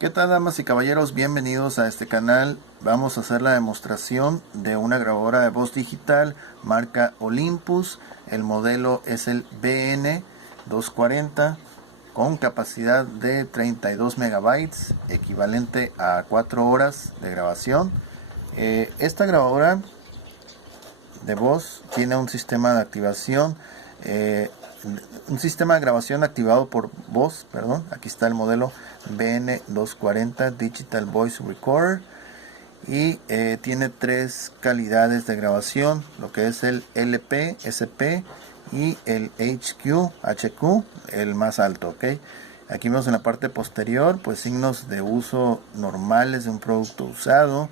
¿Qué tal, damas y caballeros? Bienvenidos a este canal. Vamos a hacer la demostración de una grabadora de voz digital marca Olympus. El modelo es el BN240 con capacidad de 32 megabytes, equivalente a 4 horas de grabación. Esta grabadora de voz tiene un sistema de activación, un sistema de grabación activado por voz, perdón. Aquí está el modelo BN240 Digital Voice Recorder y tiene tres calidades de grabación, lo que es el LP, SP y el HQ, el más alto, ¿ok? Aquí vemos en la parte posterior, pues signos de uso normales de un producto usado.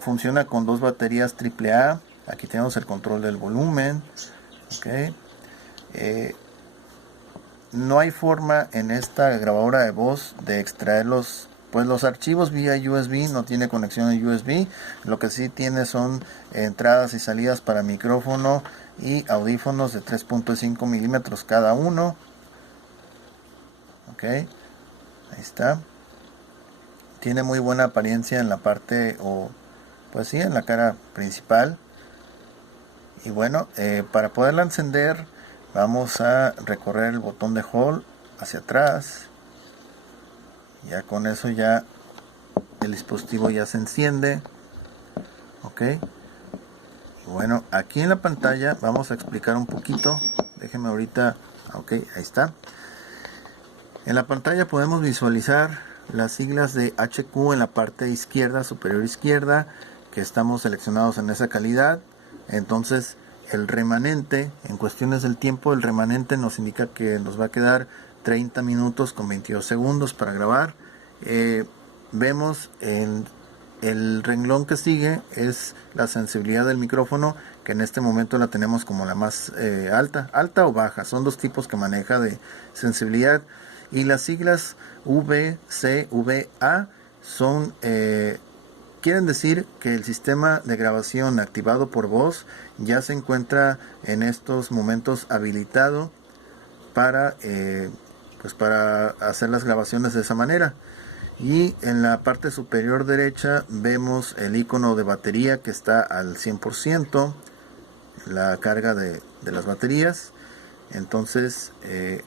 Funciona con dos baterías AAA. Aquí tenemos el control del volumen, ¿ok? No hay forma en esta grabadora de voz de extraer los archivos vía USB. No tiene conexión en USB. Lo que sí tiene son entradas y salidas para micrófono y audífonos de 3.5 milímetros cada uno. Ok, ahí está. Tiene muy buena apariencia en la parte, pues sí, en la cara principal. Y bueno, para poderla encender vamos a recorrer el botón de hold hacia atrás. Ya con eso ya el dispositivo ya se enciende. Ok, y bueno, aquí en la pantalla vamos a explicar un poquito. Déjenme ahorita. Ok, ahí está. En la pantalla podemos visualizar las siglas de HQ en la parte izquierda, superior izquierda, que estamos seleccionados en esa calidad. Entonces el remanente, en cuestiones del tiempo, el remanente nos indica que nos va a quedar 30 minutos con 22 segundos para grabar. Vemos en el renglón que sigue es la sensibilidad del micrófono, que en este momento la tenemos como la más alta o baja. Son dos tipos que maneja de sensibilidad. Y las siglas VCVA son quieren decir que el sistema de grabación activado por voz ya se encuentra en estos momentos habilitado para para hacer las grabaciones de esa manera. Y en la parte superior derecha vemos el icono de batería que está al 100%, la carga de las baterías. Entonces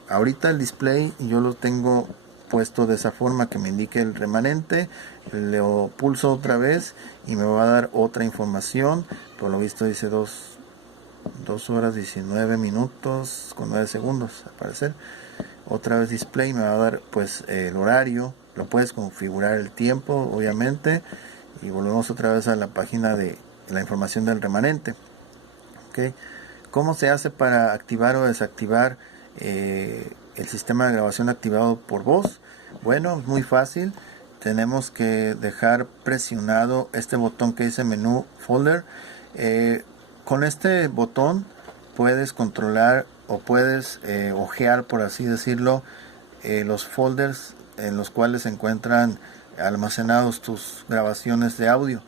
ahorita el display yo lo tengo puesto de esa forma que me indique el remanente. Le pulso otra vez y me va a dar otra información. Por lo visto dice 2 horas 19 minutos con 9 segundos al parecer. Otra vez display me va a dar pues el horario. Lo puedes configurar el tiempo obviamente. Y volvemos otra vez a la página de la información del remanente. Okay. ¿Cómo se hace para activar o desactivar el sistema de grabación activado por voz? Bueno, es muy fácil. Tenemos que dejar presionado este botón que dice menú folder. Con este botón puedes controlar o puedes ojear, por así decirlo, los folders en los cuales se encuentran almacenados tus grabaciones de audio.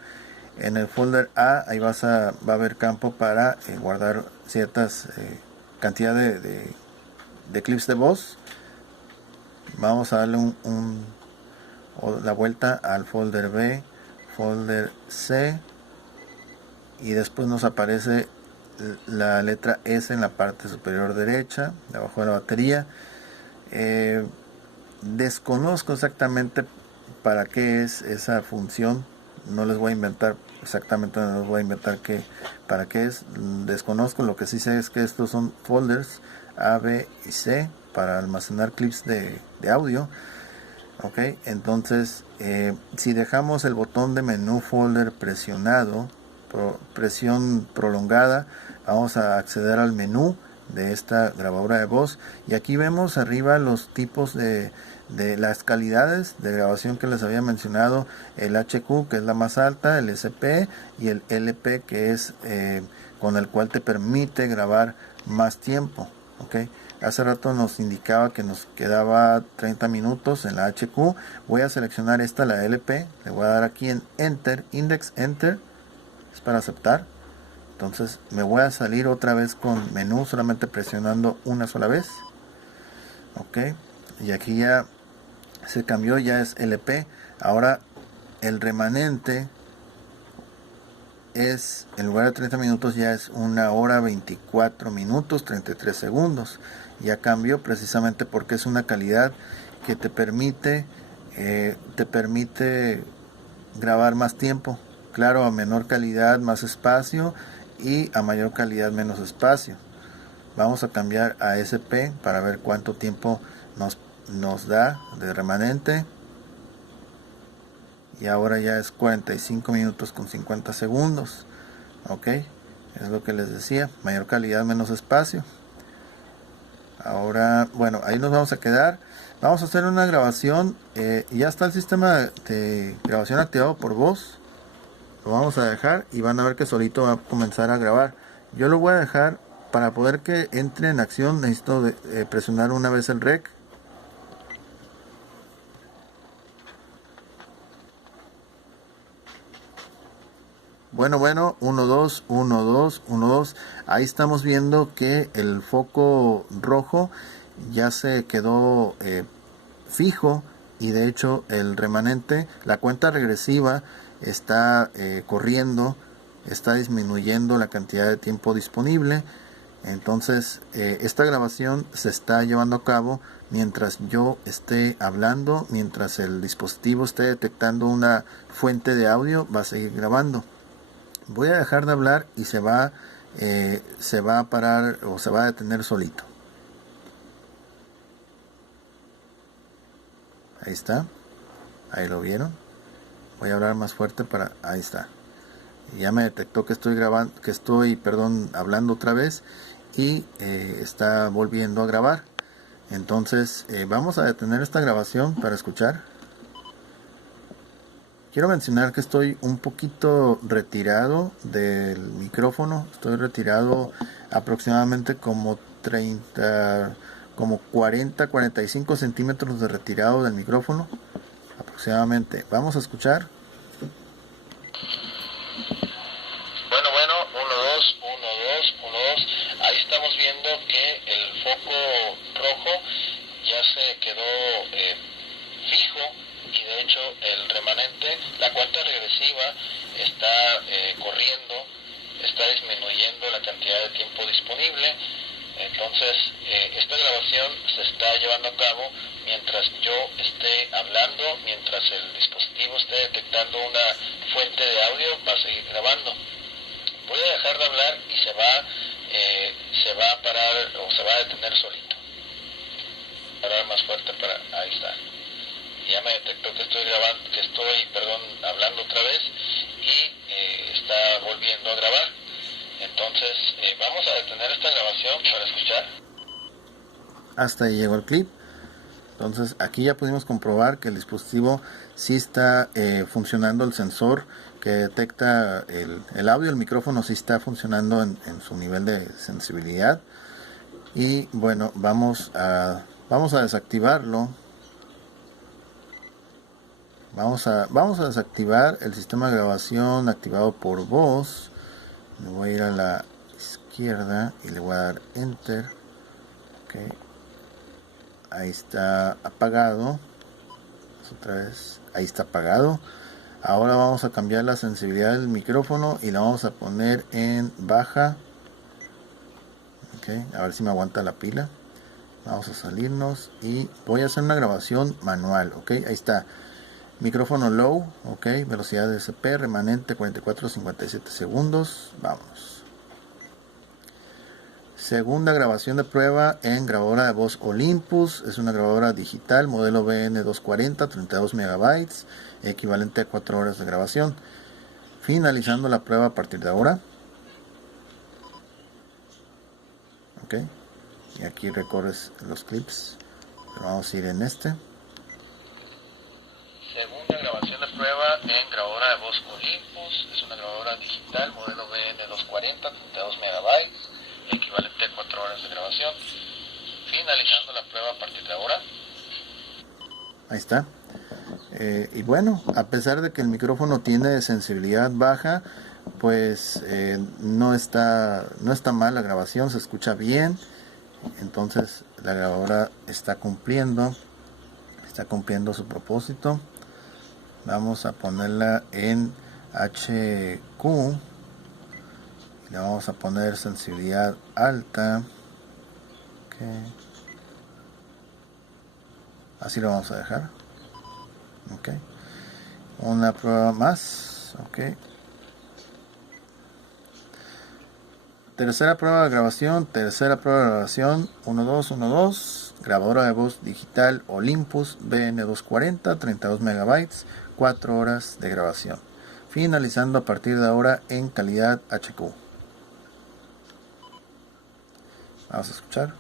En el folder A ahí va a haber campo para guardar ciertas cantidad de clips de voz. Vamos a darle la vuelta al folder B, folder C, y después nos aparece la letra S en la parte superior derecha, debajo de la batería. Desconozco exactamente para qué es esa función. No les voy a inventar exactamente, no les voy a inventar para qué es. Desconozco. Lo que sí sé es que estos son folders A, B y C para almacenar clips de audio. Ok, entonces si dejamos el botón de menú folder presionado, presión prolongada, vamos a acceder al menú de esta grabadora de voz. Y aquí vemos arriba los tipos de las calidades de grabación que les había mencionado: el HQ, que es la más alta, el SP y el LP, que es con el cual te permite grabar más tiempo. ¿Okay? Hace rato nos indicaba que nos quedaba 30 minutos en la HQ. Voy a seleccionar esta, la LP. Le voy a dar aquí en Enter, Index Enter. Es para aceptar. Entonces me voy a salir otra vez con menú, solamente presionando una sola vez. Ok. Y aquí ya se cambió, ya es LP. Ahora el remanente es, en lugar de 30 minutos, ya es 1 hora 24 minutos 33 segundos. Ya cambió precisamente porque es una calidad que te permite grabar más tiempo. Claro, a menor calidad más espacio, y a mayor calidad menos espacio. Vamos a cambiar a SP para ver cuánto tiempo nos da de remanente. Y ahora ya es 45 minutos con 50 segundos. Ok, es lo que les decía, mayor calidad menos espacio. Ahora, bueno, ahí nos vamos a quedar. Vamos a hacer una grabación. Ya está el sistema de grabación activado por voz. Lo vamos a dejar y van a ver que solito va a comenzar a grabar. Yo lo voy a dejar. Para poder que entre en acción necesito presionar una vez el rec. Bueno, 1, 2, 1, 2, 1, 2. Ahí estamos viendo que el foco rojo ya se quedó fijo, y de hecho el remanente, la cuenta regresiva está corriendo, está disminuyendo la cantidad de tiempo disponible. Entonces esta grabación se está llevando a cabo mientras yo esté hablando, mientras el dispositivo esté detectando una fuente de audio, va a seguir grabando. Voy a dejar de hablar y se va a parar o se va a detener solito. Ahí está, ahí lo vieron. Voy a hablar más fuerte para, ahí está. Ya me detectó que estoy grabando, hablando otra vez, y está volviendo a grabar. Entonces vamos a detener esta grabación para escuchar. Quiero mencionar que estoy un poquito retirado del micrófono. Estoy retirado aproximadamente como 45 centímetros de retirado del micrófono aproximadamente. Vamos a escuchar. Bueno, 1, 2, 1, 2, 1, 2. Ahí estamos viendo que el foco rojo ya se quedó fijo, y de hecho el remanente, la cuenta regresiva está corriendo, está disminuyendo la cantidad de tiempo disponible. Entonces esta grabación se está llevando a cabo mientras yo esté hablando, mientras el dispositivo esté detectando una fuente de audio, va a seguir grabando. Voy a dejar de hablar y se va a parar o se va a detener solito. Parar más fuerte para, ahí está. Ya me detectó que estoy hablando otra vez, y está volviendo a grabar. Entonces vamos a detener esta grabación para escuchar. Hasta ahí llegó el clip. Entonces aquí ya pudimos comprobar que el dispositivo sí está funcionando, el sensor que detecta el audio, el micrófono sí está funcionando en su nivel de sensibilidad. Y bueno, vamos a desactivarlo. Vamos a desactivar el sistema de grabación activado por voz. Me voy a ir a la izquierda y le voy a dar enter. Okay. Ahí está apagado. Otra vez, ahí está apagado. Ahora vamos a cambiar la sensibilidad del micrófono y la vamos a poner en baja. Okay. A ver si me aguanta la pila. Vamos a salirnos y voy a hacer una grabación manual. Okay. Ahí está. Micrófono low, ok, velocidad de SP, remanente 44-57 segundos. Vamos. Segunda grabación de prueba en grabadora de voz Olympus. Es una grabadora digital, modelo BN240, 32 MB, equivalente a 4 horas de grabación. Finalizando la prueba a partir de ahora. Ok. Y aquí recorres los clips. Pero vamos a ir en este. Segunda grabación de prueba en grabadora de voz Olympus. Es una grabadora digital, modelo BN240, 32 MB, equivalente a 4 horas de grabación. Finalizando la prueba a partir de ahora. Ahí está. Y bueno, a pesar de que el micrófono tiene sensibilidad baja, pues no está mal la grabación, se escucha bien. Entonces la grabadora está cumpliendo está cumpliendo su propósito. Vamos a ponerla en HQ. Le vamos a poner sensibilidad alta. Okay. Así lo vamos a dejar. Okay. Una prueba más. Okay. Tercera prueba de grabación. 1212. Grabadora de voz digital Olympus BN240, 32 MB, 4 horas de grabación. Finalizando a partir de ahora en calidad HQ. Vamos a escuchar.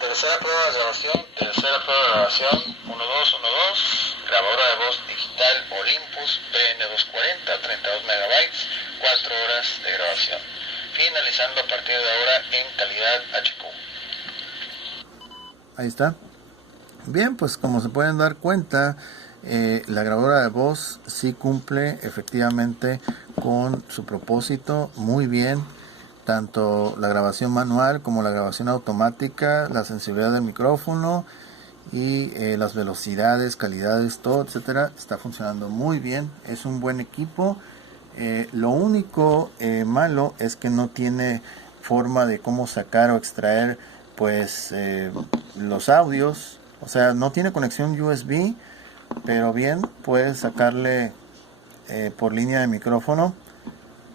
Tercera prueba de grabación. 1212. Grabadora de voz digital Olympus BN240, 32 MB, 4 horas de grabación. Finalizando a partir de ahora en calidad HQ. Ahí está. Bien, pues como se pueden dar cuenta, la grabadora de voz sí cumple efectivamente con su propósito muy bien. Tanto la grabación manual como la grabación automática, la sensibilidad del micrófono y las velocidades, calidades, todo, etcétera, está funcionando muy bien. Es un buen equipo. Lo único malo es que no tiene forma de cómo sacar o extraer pues los audios. O sea, no tiene conexión USB, pero bien puedes sacarle por línea de micrófono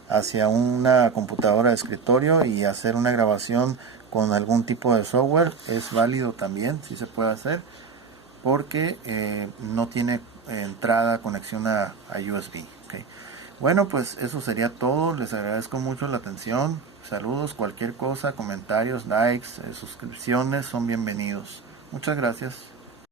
hacia una computadora de escritorio y hacer una grabación con algún tipo de software. Es válido también, sí se puede hacer, porque no tiene entrada, conexión a USB. Okay. Bueno, pues eso sería todo. Les agradezco mucho la atención. Saludos, cualquier cosa, comentarios, likes, suscripciones son bienvenidos. Muchas gracias.